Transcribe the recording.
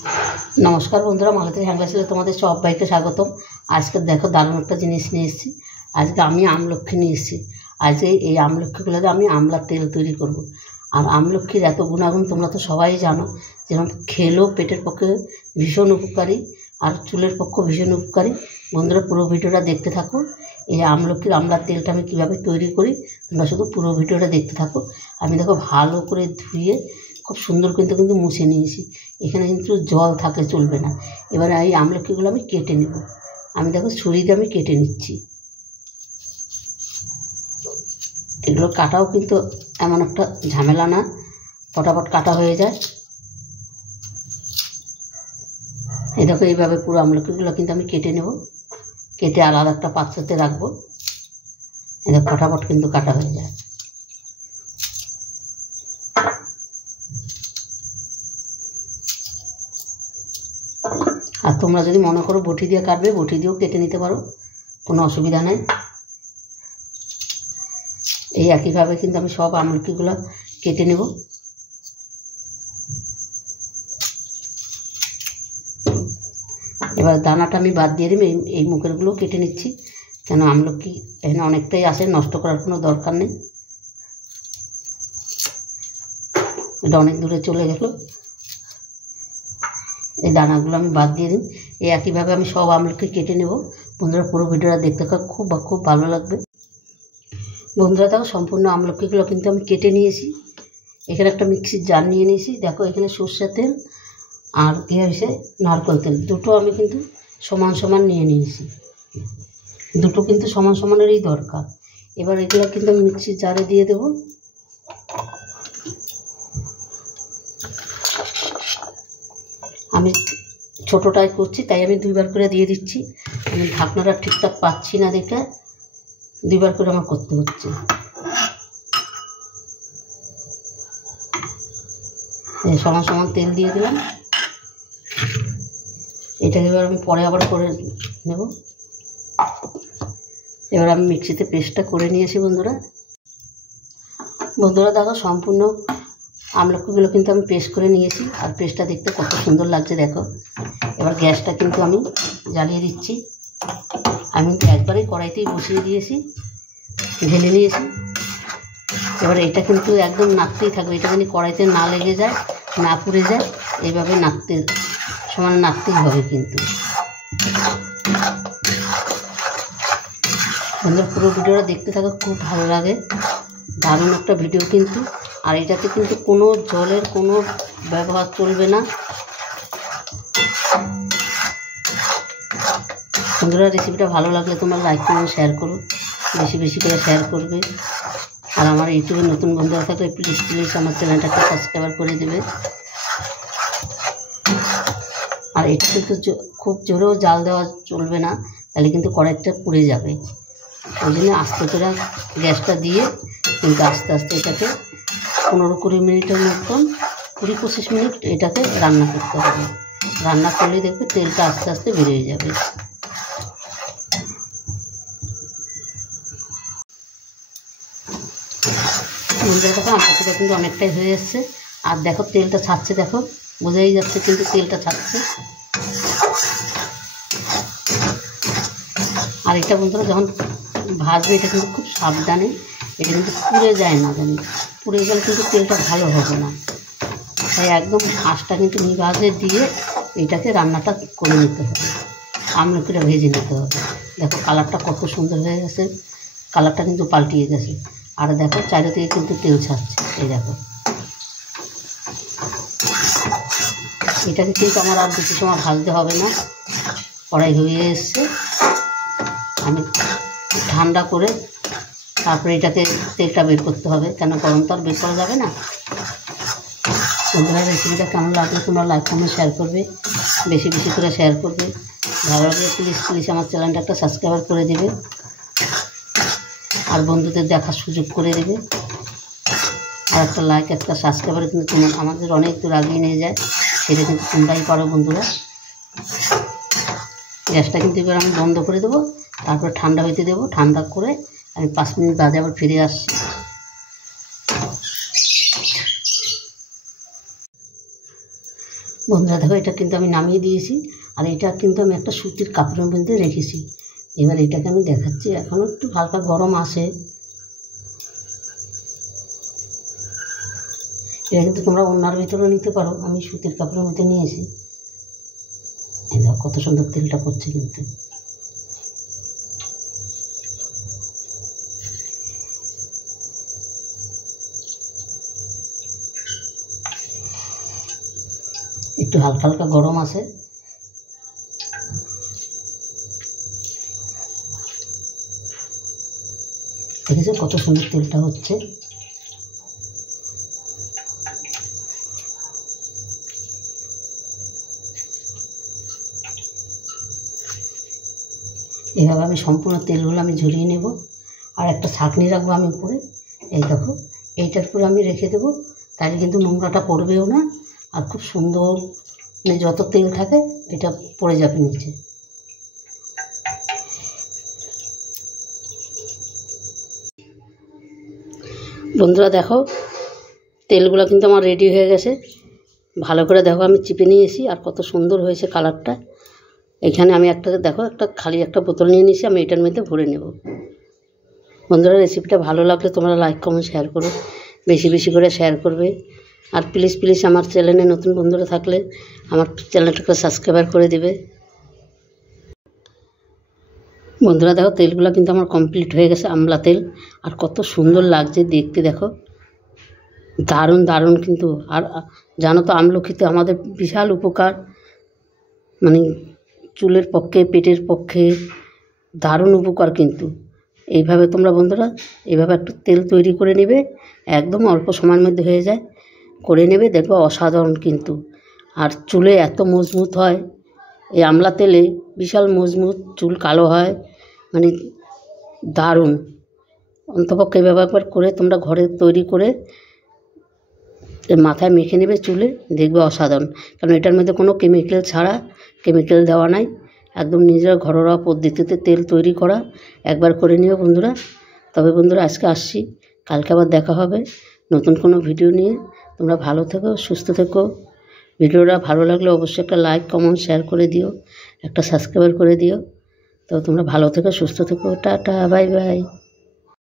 नमस्कार बंधुरा मालती ह্যাংলাসিলে তোমাদের সবাইকে স্বাগতম। আজকে দেখো দারুণ একটা জিনিস নিয়ে এসেছি। আজকে আমি আমলক্ষী নিয়ে এসেছি। আজকে এই আমলক্ষীগুলোতে আমি আমলার তেল তৈরি করব। আর আমলক্ষীর এত গুণাগুণ তোমরা তো সবাই জানো, যেমন খেলেও পেটের পক্ষে ভীষণ উপকারী আর চুলের পক্ষে ভীষণ উপকারী। বন্ধুরা পুরো ভিডিওটা দেখতে থাকো। এই আমলক্ষীর আমলার তেলটা আমি কীভাবে তৈরি করি তোমরা শুধু পুরো ভিডিওটা দেখতে থাকো। আমি দেখো ভালো করে ধুয়ে খুব সুন্দর কিন্তু মুছে নিয়েছি। এখানে কিন্তু জল থাকলে চলবে না। এবারে এই আমলক্ষীগুলো আমি কেটে নেব। আমি দেখো ছুরিতে আমি কেটে নিচ্ছি। এগুলো কাটাও কিন্তু এমন একটা ঝামেলা না, ফটাফট কাটা হয়ে যায়। এই দেখো এইভাবে পুরো আমলক্ষীগুলো কিন্তু আমি কেটে নেব, কেটে আলাদা একটা পাত্রতে রাখবো। এই দেখো ফটাফট কিন্তু কাটা হয়ে যায়। আর তোমরা যদি মনে করো বটি দিয়ে কাটবে, বটি দিয়েও কেটে নিতে পারো, কোনো অসুবিধা নেই। এই একইভাবে কিন্তু আমি সব আমলকিগুলো কেটে নেব। এবার দানাটা আমি বাদ দিয়ে দিই। এই মুখেরগুলো কেটে নিচ্ছি, কেন আমলকি এখানে অনেকটাই আসে, নষ্ট করার কোনো দরকার নেই। এটা অনেক দূরে চলে গেল। এই দানাগুলো আমি বাদ দিয়ে দিই। এই একইভাবে আমি সব আমলকি কেটে নেব। বন্ধুরা পুরো ভিডিওটা দেখতে খুব ভালো লাগবে। বন্ধুরা দেখো সম্পূর্ণ আমলকিগুলো কিন্তু আমি কেটে নিয়েছি। এখানে একটা মিক্সির জার নিয়ে নিয়েছি। দেখো এখানে সরষের তেল আর কী হয়েছে নারকেল তেল, দুটো আমি কিন্তু সমান নিয়ে নিয়েছি। দুটো কিন্তু সমানেরই দরকার। এবার এগুলো কিন্তু আমি মিক্সির জারে দিয়ে দেব। আমি ছোটোটাই করছি তাই আমি দুইবার করে দিয়ে দিচ্ছি। আমি ঢাকনাটা ঠিকঠাক পাচ্ছি না দেখে দুইবার করে আমার করতে হচ্ছে। সমান তেল দিয়ে দিলাম। এটাকে এবার আমি পরে আবার করে নেব। এবার আমি মিক্সিতে পেস্টটা করে নিয়েছি। বন্ধুরা দেখো সম্পূর্ণ আমলকিগুলো কিন্তু আমি পেস্ট করে নিয়েছি। আর পেস্টটা দেখতে কত সুন্দর লাগছে দেখো। এবার গ্যাসটা কিন্তু আমি জ্বালিয়ে দিচ্ছি। আমি কিন্তু একবারেই কড়াইতেই বসিয়ে দিয়েছি, ঢেলে নিয়েছি। এবার এটা কিন্তু একদম নাড়তেই থাকবে, এটা যদি কড়াইতে না লেগে যায়, না পুড়ে যায়, এইভাবে সমান নাড়তেই হবে কিন্তু। বন্ধুরা পুরো ভিডিওটা দেখতে থাকো, খুব ভালো লাগে, দারুণ একটা ভিডিও কিন্তু। আর এটাতে কিন্তু কোনো জলের কোনো ব্যবহার চলবে না। বন্ধুরা রেসিপিটা ভালো লাগলে তোমরা লাইক কমেন্ট শেয়ার করো, বেশি করে শেয়ার করবে। আর আমার ইউটিউবে নতুন বন্ধুরা থাকলে প্লিজ আমার চ্যানেলটাকে সাবস্ক্রাইব করে দেবে। আর এটা কিন্তু খুব জোরেও জাল দেওয়া চলবে না, তাহলে কিন্তু কড়াইটা পুড়ে যাবে। ওই জন্য আস্তে করে গ্যাসটা দিয়ে কিন্তু আস্তে এটাকে 15-20 মিনিটের মতন, 20-25 মিনিট এটাকে রান্না করতে হবে। রান্না করলে দেখবে তেলটা আস্তে বেরিয়ে যাবে। দেখো আমলকিটা কিন্তু অনেকটাই হয়ে এসছে। আর দেখো তেলটা ছাড়ছে, দেখো বোঝাই যাচ্ছে কিন্তু তেলটা ছাড়ছে। আর এটা বন্ধুরা যখন ভাজবে এটা কিন্তু খুব সাবধানে, এটা কিন্তু পুড়ে যায় না, জানি পুড়ে গেলে কিন্তু তেলটা ভালো হবে না। তাই একদম আঁচটা কিন্তু নিভাজে দিয়ে এটাকে রান্নাটা করে নিতে হবে, আমলকিটা ভেজে নিতে হবে। দেখো কালারটা কত সুন্দর হয়ে গেছে, কালারটা কিন্তু পাল্টিয়ে গেছে। আর দেখো চারিদিকে কিন্তু তেল ছাড়ছে। এই দেখো এটাকে কিন্তু আমার আর বেশি সময় ভাজতে হবে না, কড়াই হয়ে এসছে। আমি ঠান্ডা করে তারপরে এটাকে তেলটা বের করতে হবে, কেন গরম তো আর বের করা যাবে না। বন্ধুরা রেসিপিটা কেমন লাগলে তোমরা লাইক কমেন্ট শেয়ার করবে, বেশি করে শেয়ার করবে। ভালো লাগলে প্লিজ আমার চ্যানেলটা একটা সাবস্ক্রাইব করে দেবে, আর বন্ধুদের দেখার সুযোগ করে দেবে। আর একটা লাইক একটা সাবস্ক্রাইবার কিন্তু আমাদের অনেক দূর আগিয়ে নিয়ে যায়, সেটা কিন্তু তোমরাই পারো বন্ধুরা। গ্যাসটা কিন্তু এবার আমি বন্ধ করে দেবো, তারপরে ঠান্ডা হইতে দেবো। ঠান্ডা করে আমি 5 মিনিট বাদে আবার ফিরে আসছি। বন্ধুরা দেখো, এটা কিন্তু আমি নামিয়ে দিয়েছি, আর এটা কিন্তু আমি একটা সুতির কাপড়ের মধ্যে রেখেছি। এবার এটাকে আমি দেখাচ্ছি, এখনও একটু হালকা গরম আসে। এটা কিন্তু তোমরা ওনার ভিতরেও নিতে পারো, আমি সুতির কাপড়ের মধ্যে নিয়েছি। এই দেখো কত সুন্দর তেলটা পড়ছে কিন্তু। একটু হালকা হালকা গরম আছে। দেখেছো কত সুন্দর তেলটা হচ্ছে। এভাবে আমি সম্পূর্ণ তেলগুলো আমি ঝরিয়ে নেব, আর একটা ছাঁকনি রাখবো আমি উপরে। এই দেখো, এইটার উপরে আমি রেখে দেবো, তাহলে কিন্তু নোংরাটা পড়বেও না, আর খুব সুন্দর মানে যত তেল থাকে এটা পড়ে যাবে নিচে। বন্ধুরা দেখো, তেলগুলো কিন্তু আমার রেডি হয়ে গেছে। ভালো করে দেখো, আমি চিপে নিয়েছি, আর কত সুন্দর হয়েছে কালারটা। এখানে আমি একটা দেখো, একটা খালি একটা বোতল নিয়ে নিয়েছি, আমি এটার মধ্যে ভরে নেব। বন্ধুরা, রেসিপিটা ভালো লাগলে তোমরা লাইক কমেন্ট শেয়ার করো, বেশি বেশি করে শেয়ার করবে। আর প্লিজ প্লিজ আমার চ্যানেলে নতুন বন্ধুরা থাকলে আমার চ্যানেলটাকে সাবস্ক্রাইব করে দেবে। বন্ধুরা দেখো, তেলগুলো কিন্তু আমার কমপ্লিট হয়ে গেছে, আমলা তেল, আর কত সুন্দর লাগছে দেখতে। দেখো দারুণ দারুণ কিন্তু। আর জানো তো, আমলকিতে আমাদের বিশাল উপকার, মানে চুলের পক্ষে, পেটের পক্ষে দারুণ উপকার কিন্তু। এইভাবে তোমরা বন্ধুরা এইভাবে একটু তেল তৈরি করে নেবে, একদম অল্প সময়ের মধ্যে হয়ে যায়, করে নেবে, দেখবে অসাধারণ কিন্তু। আর চুলে এত মজবুত হয় এই আমলা তেলে, বিশাল মজবুত, চুল কালো হয়, মানে দারুণ। অন্তপক্ষে এভাবে একবার করে তোমরা ঘরে তৈরি করে মাথায় মেখে নেবে চুলে, দেখবে অসাধারণ। কারণ এটার মধ্যে কোনো কেমিক্যাল ছাড়া, কেমিক্যাল দেওয়া নাই, একদম নিজেরা ঘরোয়া পদ্ধতিতে তেল তৈরি করা। একবার করে নিও বন্ধুরা। তবে বন্ধুরা আজকে আসছি, কালকে আবার দেখা হবে নতুন কোনো ভিডিও নিয়ে। তোমরা ভালো থেকো, সুস্থ থেকো। ভিডিওটা ভালো লাগলে অবশ্যই একটা লাইক কমেন্ট শেয়ার করে দিও, একটা সাবস্ক্রাইব করে দিও। তো তোমরা ভালো থেকো, সুস্থ থেকো, টাটা, বাই বাই।